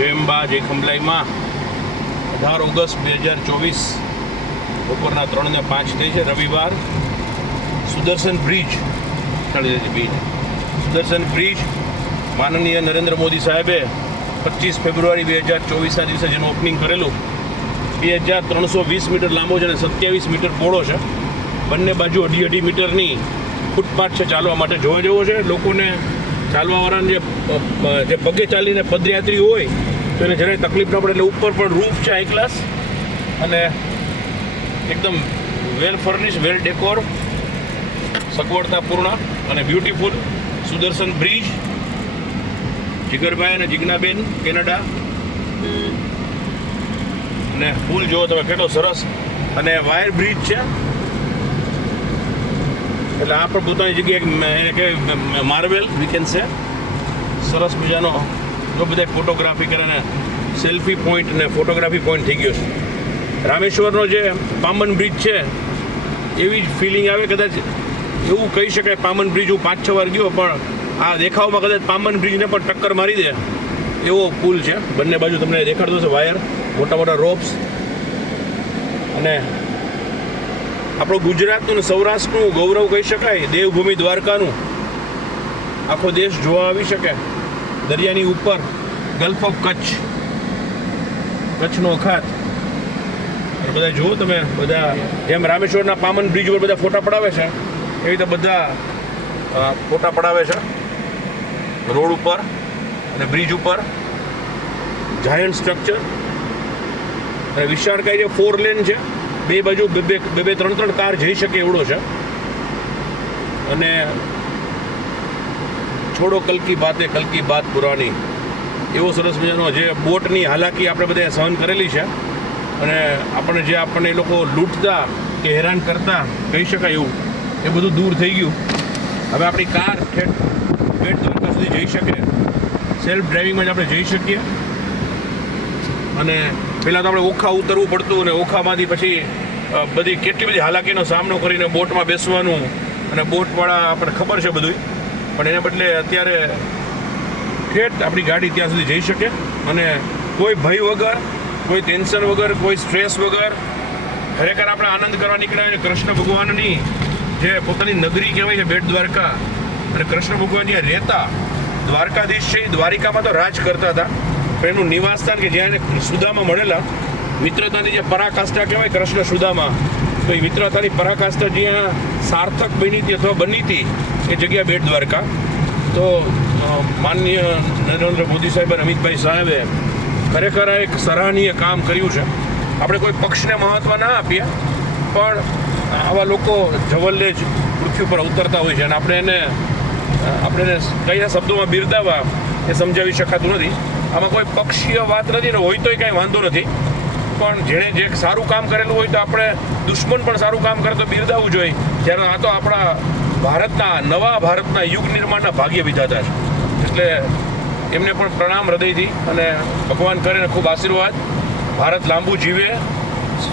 જય જય ખંભલાઈમાં 18 ઓગસ્ટ 2024 બપોરના 3:05 થઈ છે. રવિવાર. સુદર્શન બ્રિજ સુદર્શન બ્રિજ માનનીય નરેન્દ્ર મોદી સાહેબે 25 ફેબ્રુઆરી 2024ના દિવસે જેનું ઓપનિંગ કરેલું 2320 મીટર લાંબો છે અને 27 મીટર પહોળો છે. બંને બાજુ 2.5 મીટરની ફૂટપાથ છે ચાલવા માટે. જોવા જેવો છે. લોકોને ચાલવાવાળાને જે પગે ચાલીને પદયાત્રી હોય તો એને જરાય તકલીફ ન પડે એટલે ઉપર પણ રૂફ છે હાઈ ક્લાસ અને એકદમ વેલ ફર્નિશ, વેલ ડેકોર, સગવડતાપૂર્ણ અને બ્યુટીફુલ સુદર્શન બ્રિજ. જીગરભાઈ અને જિજ્ઞાબેન કેનેડા. અને પુલ જુઓ તમે કેટલો સરસ અને વાયર બ્રિજ છે એટલે આ પણ પોતાની જગ્યાએ એને કે માર્વેલ વી કેન સે. સરસ મજાનો જો બધા ફોટોગ્રાફી કરે ને સેલ્ફી પોઈન્ટ ને ફોટોગ્રાફી પોઈન્ટ થઈ ગયો છે. રામેશ્વરનો જે પામન બ્રિજ છે એવી જ ફિલિંગ આવે. કદાચ એવું કહી શકાય પામન બ્રિજ હું 5-6 વાર ગયો પણ આ દેખાવમાં કદાચ પામન બ્રિજને પણ ટક્કર મારી દે એવો પુલ છે. બંને બાજુ તમને દેખાડતો છે વાયર, મોટા મોટા રોપ્સ. અને આપણું ગુજરાતનું ને સૌરાષ્ટ્રનું ગૌરવ કહી શકાય. દેવભૂમિ દ્વારકાનું આખો દેશ જોવા આવી શકે. દરિયાની ઉપર ગલ્ફ ઓફ કચ્છનો અખાત. બધા જુઓ તમે, બધા જેમ રામેશ્વરના પામન બ્રિજ ઉપર બધા ફોટા પડાવે છે એવી રીતે બધા ફોટા પડાવે છે રોડ ઉપર અને બ્રિજ ઉપર. જાયન્ટ સ્ટ્રક્ચર અને વિશાળકાય જે 4 લેન છે. બે બાજુ બે 3 કાર જઈ શકે એવડો છે. અને છોડો કલકી બાત પુરાની એવો સરસ મજાનો જે બોટની હાલાકી આપણે બધા સહન કરેલી છે અને આપણને એ લોકો લૂંટતા કે હેરાન કરતા કહી શકાય એવું એ બધું દૂર થઈ ગયું. હવે આપણી કાર બેટ દ્વારકા સુધી જઈ શકે. સેલ્ફ ડ્રાઇવિંગમાં જ આપણે જઈ શકીએ. અને પહેલાં તો આપણે ઓખા ઉતરવું પડતું અને ઓખામાંથી પછી કેટલી બધી હાલાકીનો સામનો કરીને બોટમાં બેસવાનું અને બોટવાળા આપણને ખબર છે બધું. પણ એને બદલે અત્યારે ઠેઠ આપણી ગાડી ત્યાં સુધી જઈ શકે અને કોઈ ભય વગર, કોઈ ટેન્શન વગર, કોઈ સ્ટ્રેસ વગર ખરેખર આપણે આનંદ કરવા નીકળ્યા. કૃષ્ણ ભગવાનની જે પોતાની નગરી કહેવાય છે બેટ દ્વારકા, અને કૃષ્ણ ભગવાન જ્યાં રહેતા, દ્વારકાધીશ છે, દ્વારિકામાં તો રાજ કરતા હતા પણ એનું નિવાસસ્થાન કે જ્યાં એને સુદામા મળેલા, મિત્રતાની જે પરાકાષ્ઠા કહેવાય કૃષ્ણ સુદામા, તો એ મિત્રતાની પરાકાષ્ઠા જ્યાં સાર્થક બની હતી અથવા બની હતી એ જગ્યા બેટ દ્વારકા. તો માનનીય નરેન્દ્ર મોદી સાહેબ અને અમિતભાઈ સાહેબે ખરેખર એક સરાહનીય કામ કર્યું છે. આપણે કોઈ પક્ષને મહત્ત્વ ના આપીએ પણ આવા લોકો જવલ્લે જ પૃથ્વી પર ઉતરતા હોય છે અને આપણે એને કયા શબ્દોમાં બિરદાવવા એ સમજાવી શકાતું નથી. આમાં કોઈ પક્ષીય વાત નથી ને હોય તોય કાંઈ વાંધો નથી. પણ જેણે જે સારું કામ કરેલું હોય તો આપણે દુશ્મન પણ સારું કામ કરે તો બિરદાવવું જોઈએ. ત્યારે આ તો આપણા નવા ભારતના યુગ નિર્માણના ભાગ્ય વિધાતા છે. એટલે એમને પણ પ્રણામ હૃદયથી અને ભગવાન કરે ખૂબ આશીર્વાદ. ભારત લાંબુ જીવે,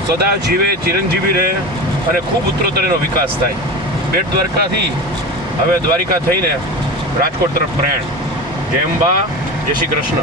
સદા જીવે, ચિરંજીવી રહે અને ખૂબ ઉત્તરોત્તર એનો વિકાસ થાય. બેટ દ્વારકાથી હવે દ્વારિકા થઈને રાજકોટ તરફ પ્રયાણ. જય અંબા, જય શ્રી કૃષ્ણ.